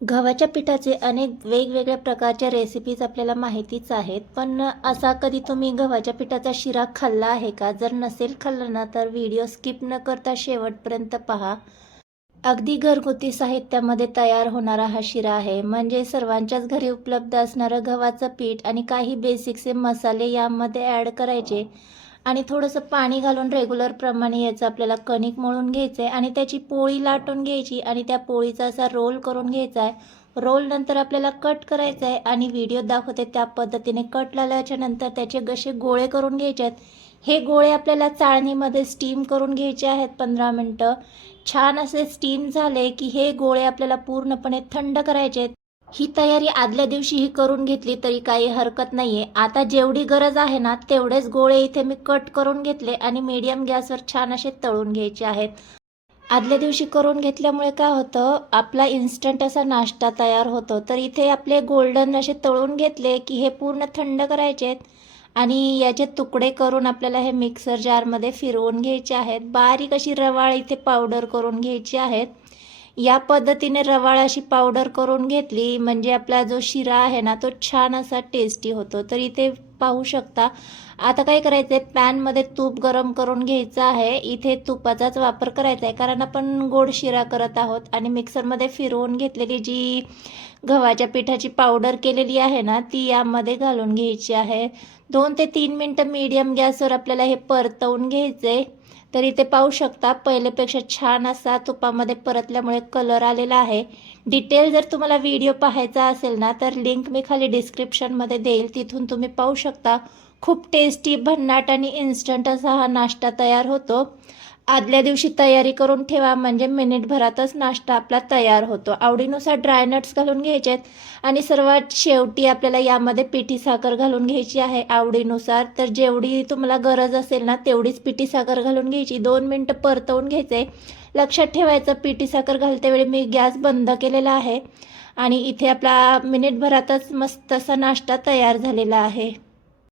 गव्हाच्या पिठाचे अनेक वेगवेगळ्या प्रकारच्या रेसिपीज आपल्याला माहितीच आहेत. पण असा कधी तुम्ही गव्हाच्या पिठाचा शिरा खाल्ला आहे का? जर नसेल खाल्ला ना, तर व्हिडिओ स्किप न करता शेवटपर्यंत पहा. अगदी घरगुती साहित्यामध्ये तयार होणारा हा शिरा आहे. म्हणजे सर्वांच्याच घरी उपलब्ध असणारं गव्हाचं पीठ आणि काही बेसिकचे मसाले यामध्ये ॲड करायचे आणि थोडंसं पाणी घालून रेग्युलर प्रमाणे याचं आपल्याला कणिक मळून घ्यायचं आहे आणि त्याची पोळी लाटून घ्यायची आणि त्या पोळीचा असा रोल करून घ्यायचा आहे. रोल नंतर आपल्याला कट करायचा आहे आणि व्हिडिओ दाखवते त्या पद्धतीने कट लावल्याच्या नंतर त्याचे जसे गोळे करून घ्यायचे आहेत. हे गोळे आपल्याला चाळणीमध्ये स्टीम करून घ्यायचे आहेत 15 मिनटं. छान असे स्टीम झाले की हे गोळे आपल्याला पूर्णपणे थंड करायचे आहेत. ही तयारी आदल्या दिवशीही करून घेतली तरी काही हरकत नाही आहे. आता जेवढी गरज आहे ना, तेवढेच गोळे इथे मी कट करून घेतले आणि मीडियम गॅसवर छान असे तळून घ्यायचे आहेत. आदल्या दिवशी करून घेतल्यामुळे काय होतं, आपला इन्स्टंट असा नाश्ता तयार होतो. तर इथे आपले गोल्डन असे तळून घेतले की हे पूर्ण थंड करायचे आहेत आणि याचे तुकडे करून आपल्याला हे मिक्सर जारमध्ये फिरवून घ्यायचे आहेत. बारीक अशी रवाळ इथे पावडर करून घ्यायची आहेत. या पद्धतीने रवाळ अशी पावडर करून घेतली म्हणजे आपला जो शिरा आहे ना, तो छान असा टेस्टी होतो. तर इथे पाहू शकता. आता काय करायचं आहे, पॅनमध्ये तूप गरम करून घ्यायचं आहे. इथे तुपाचाच वापर करायचा आहे कारण आपण गोड शिरा करत आहोत आणि मिक्सरमध्ये फिरवून घेतलेली जी गव्हाच्या पिठाची पावडर केलेली आहे ना, ती यामध्ये घालून घ्यायची आहे. 2 ते 3 मिनटं मीडियम गॅसवर आपल्याला हे परतवून घ्यायचं आहे. तर इथे पाहू शकता पहिल्यापेक्षा छान असा तुपामध्ये परतल्यामुळे कलर आलेला आहे. डिटेल जर तुम्हाला व्हिडिओ पाहायचा असेल ना, तर लिंक मी खाली डिस्क्रिप्शनमध्ये देईल, तिथून तुम्ही पाहू शकता. खूप टेस्टी, भन्नाट आणि इन्स्टंट असा हा नाश्ता तयार होतो. आदल्या दिवशी तयारी करून ठेवा म्हणजे मिनिटभरातच नाश्ता आपला तयार होतो. आवडीनुसार ड्रायनट्स घालून घ्यायचे आहेत आणि सर्वात शेवटी आपल्याला यामध्ये पिठी साखर घालून घ्यायची आहे आवडीनुसार. तर जेवढी तुम्हाला गरज असेल ना, तेवढीच पिठी साखर घालून घ्यायची. 2 मिनटं परतवून घ्यायचं आहे. लक्षात ठेवायचं, पिठी साखर घालतेवेळी मी गॅस बंद केलेला आहे आणि इथे आपला मिनिटभरातच मस्त असा नाश्ता तयार झालेला आहे.